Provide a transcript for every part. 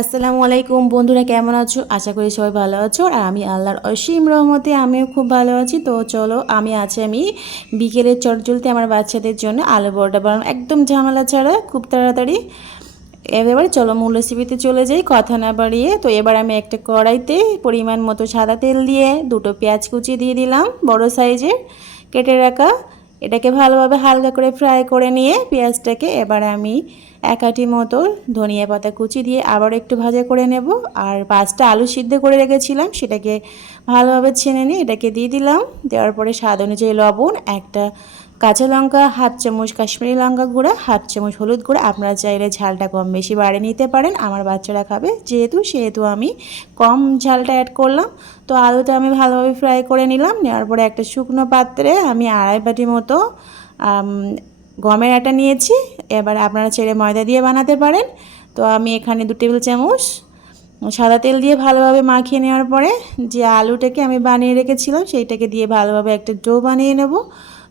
আসসালামু আলাইকুম বন্ধুরা, কেমন আছো? আশা করি সবাই ভালো আছো। আর আমি আল্লাহর অসীম রহমতে আমিও খুব ভালো আছি। তো চলো, আমি বিকেলের চটজলদি আমার বাচ্চাদের জন্য আলু পরোটা বানানো, একদম ঝামেলা ছাড়া, খুব তাড়াতাড়ি। এবারে চলো মূল রেসিপিতে চলে যাই, কথা না বাড়িয়ে। তো এবার আমি একটা কড়াইতে পরিমাণ মতো সাদা তেল দিয়ে দুটো পেঁয়াজ কুচি দিয়ে দিলাম, বড় সাইজের কেটে রাখা। এটাকে ভালোভাবে হালকা করে ফ্রাই করে নিয়ে পেঁয়াজটাকে এবার আমি এক আঁটি মতো ধনিয়া পাতা কুচি দিয়ে আবার একটু ভাজা করে নেব। আর 5টা আলু সিদ্ধ করে রেখেছিলাম, সেটাকে ভালোভাবে ছেনে নিয়ে এটাকে দিয়ে দিলাম। দেওয়ার পরে স্বাদ অনুযায়ী লবণ, একটা কাঁচা লঙ্কা, হাফ চামচ কাশ্মীরি লঙ্কা গুঁড়া, হাফ চামচ হলুদ গুঁড়া। আপনারা চাইলে ঝালটা কম বেশি বাড়িয়ে নিতে পারেন। আমার বাচ্চারা খাবে সেহেতু আমি কম ঝালটা অ্যাড করলাম। তো আলুটা আমি ভালোভাবে ফ্রাই করে নিলাম। নেওয়ার পরে একটা শুকনো পাত্রে আমি আড়াই বাটি মতো গমের আটা নিয়েছি। এবার আপনারা চাইলে ময়দা দিয়ে বানাতে পারেন। তো আমি এখানে 2 টেবিল চামচ সাদা তেল দিয়ে ভালোভাবে মাখিয়ে নেওয়ার পরে যে আলুটাকে আমি বানিয়ে রেখেছিলাম সেইটাকে দিয়ে ভালোভাবে একটা ডো বানিয়ে নেব।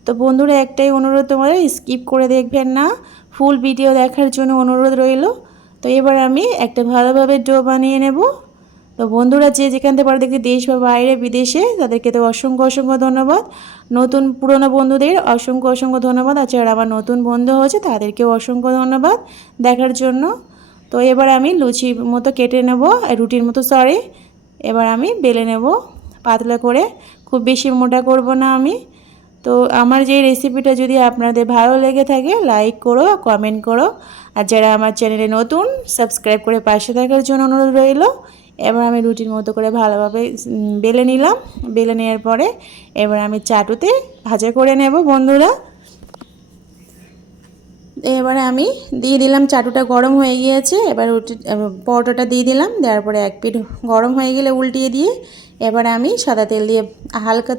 তো বন্ধুরা, একটাই অনুরোধ, তোমরা স্কিপ করে দেখবেন না, ফুল ভিডিও দেখার জন্য অনুরোধ রইল। তো এবার আমি একটা ভালোভাবে ডো বানিয়ে নেব। তো বন্ধুরা, যে যেখান থেকে পারে দেখতে, দেশ বা বাইরে বিদেশে, তাদেরকে তো অসংখ্য অসংখ্য ধন্যবাদ। নতুন পুরনো বন্ধুদের অসংখ্য অসংখ্য ধন্যবাদ। আর যারা আমার নতুন বন্ধু হয়েছে তাদেরকেও অসংখ্য ধন্যবাদ দেখার জন্য। তো এবার আমি লুচির মতো কেটে নেব, রুটির মতো সরি। এবার আমি বেলে নেব পাতলা করে, খুব বেশি মোটা করব না আমি। তো আমার যে রেসিপিটা যদি আপনাদের ভালো লেগে থাকে, লাইক করো, কমেন্ট করো। আর যারা আমার চ্যানেলে নতুন, সাবস্ক্রাইব করে পাশে থাকার জন্য অনুরোধ রইল। এবার আমি রুটির মতো করে ভালোভাবে বেলে নিলাম। বেলে নেওয়ার পরে এবার আমি চাটুতে ভাজা করে নেব বন্ধুরা। এবারে আমি দিয়ে দিলাম, চাটুটা গরম হয়ে গিয়েছে। এবার পরোটাটা দিয়ে দিলাম। দেওয়ার পরে এক পিঠ গরম হয়ে গেলে উল্টিয়ে দিয়ে এবারে আমি সাদা তেল দিয়ে হালকা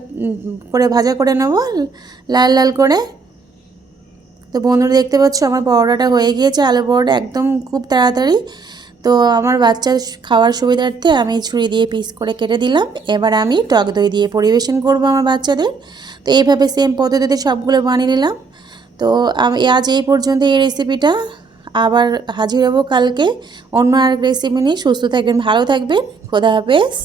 করে ভাজা করে নেব, লাল লাল করে। তো বন্ধুরা, দেখতে পাচ্ছ আমার পরোটাটা হয়ে গিয়েছে, আলু পরোটা, একদম খুব তাড়াতাড়ি। তো আমার বাচ্চার খাওয়ার সুবিধার্থে আমি ছুরি দিয়ে পিস করে কেটে দিলাম। এবার আমি টক দই দিয়ে পরিবেশন করব আমার বাচ্চাদের। তো এইভাবে সেম পদ্ধতিতে সবগুলো বানিয়ে নিলাম। তো আজ এই পর্যন্ত এই রেসিপিটা। আবার হাজির হব কালকে অন্য আরেক রেসিপি নিয়ে। সুস্থ থাকবেন, ভালো থাকবেন, খোদা হাফেজ।